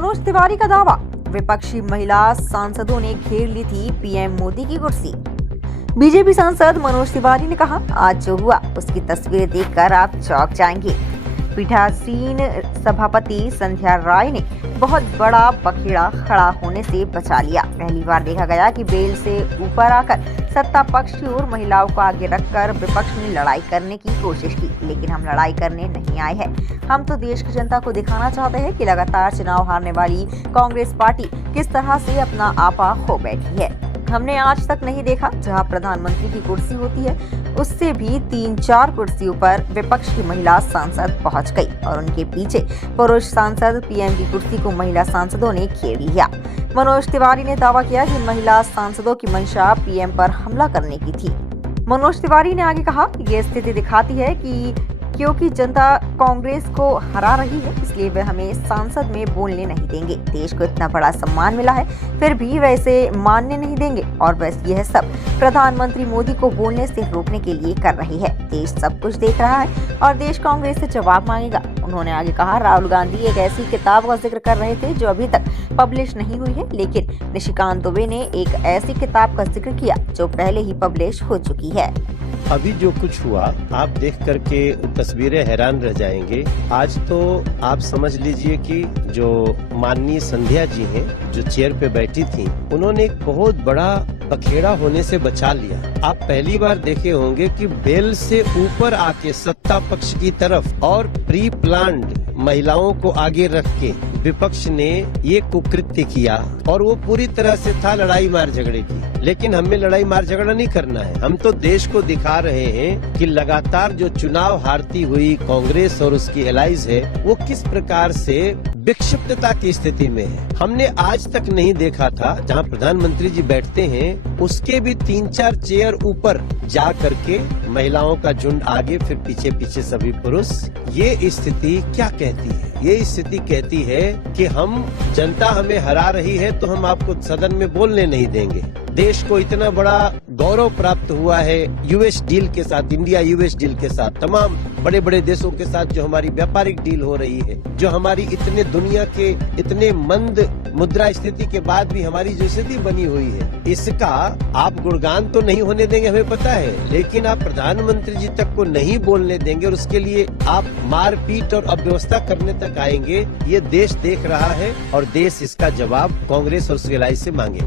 मनोज तिवारी का दावा, विपक्षी महिला सांसदों ने घेर ली थी पीएम मोदी की कुर्सी। बीजेपी सांसद मनोज तिवारी ने कहा, आज जो हुआ उसकी तस्वीरें देखकर आप चौंक जाएंगे। पीठासीन सभापति संध्या राय ने बहुत बड़ा बखेड़ा खड़ा होने से बचा लिया। पहली बार देखा गया कि बेल से ऊपर आकर सत्ता पक्ष की ओर महिलाओं को आगे रखकर विपक्ष ने लड़ाई करने की कोशिश की, लेकिन हम लड़ाई करने नहीं आए हैं। हम तो देश की जनता को दिखाना चाहते हैं कि लगातार चुनाव हारने वाली कांग्रेस पार्टी किस तरह से अपना आपा खो बैठी है। हमने आज तक नहीं देखा जहां प्रधानमंत्री की कुर्सी होती है उससे भी 3-4 कुर्सियों पर विपक्ष की महिला सांसद पहुंच गई और उनके पीछे पुरुष सांसद पीएम की कुर्सी को महिला सांसदों ने घेर लिया। मनोज तिवारी ने दावा किया कि महिला सांसदों की मंशा पीएम पर हमला करने की थी। मनोज तिवारी ने आगे कहा, ये स्थिति दिखाती है कि क्योंकि जनता कांग्रेस को हरा रही है, इसलिए वे हमें सांसद में बोलने नहीं देंगे। देश को इतना बड़ा सम्मान मिला है, फिर भी वैसे मानने नहीं देंगे और बस यह सब प्रधानमंत्री मोदी को बोलने से रोकने के लिए कर रही है। देश सब कुछ देख रहा है और देश कांग्रेस से जवाब मांगेगा। उन्होंने आगे कहा, राहुल गांधी एक ऐसी किताब का जिक्र कर रहे थे जो अभी तक पब्लिश नहीं हुई है, लेकिन निशिकांत दुबे ने एक ऐसी किताब का जिक्र किया जो पहले ही पब्लिश हो चुकी है। अभी जो कुछ हुआ आप देख करके तस्वीरें हैरान रह जाएंगे। आज तो आप समझ लीजिए कि जो माननीय संध्या जी हैं जो चेयर पे बैठी थी, उन्होंने एक बहुत बड़ा बखेड़ा होने से बचा लिया। आप पहली बार देखे होंगे कि बेल से ऊपर आके सत्ता पक्ष की तरफ और प्री प्लान्ड महिलाओं को आगे रख के विपक्ष ने ये कुकृत्य किया और वो पूरी तरह से था लड़ाई मार झगड़े की। लेकिन हमें लड़ाई मार झगड़ा नहीं करना है। हम तो देश को दिखा रहे हैं कि लगातार जो चुनाव हारती हुई कांग्रेस और उसकी एलाइज है वो किस प्रकार से विक्षिप्तता की स्थिति में है। हमने आज तक नहीं देखा था जहां प्रधानमंत्री जी बैठते हैं उसके भी 3-4 चेयर ऊपर जा करके महिलाओं का झुंड आगे, फिर पीछे पीछे सभी पुरुष। ये स्थिति क्या कहती है? ये स्थिति कहती है कि हम जनता हमें हरा रही है तो हम आपको सदन में बोलने नहीं देंगे। देश को इतना बड़ा गौरव प्राप्त हुआ है यूएस डील के साथ, इंडिया यूएस डील के साथ, तमाम बड़े बड़े देशों के साथ जो हमारी व्यापारिक डील हो रही है, जो हमारी इतने दुनिया के इतने मंद मुद्रा स्थिति के बाद भी हमारी जो स्थिति बनी हुई है, इसका आप गुणगान तो नहीं होने देंगे हमें पता है, लेकिन आप प्रधानमंत्री जी तक को नहीं बोलने देंगे और उसके लिए आप मारपीट और अव्यवस्था करने तक आएंगे। ये देश देख रहा है और देश इसका जवाब कांग्रेस और उसकी एलाइज से मांगे।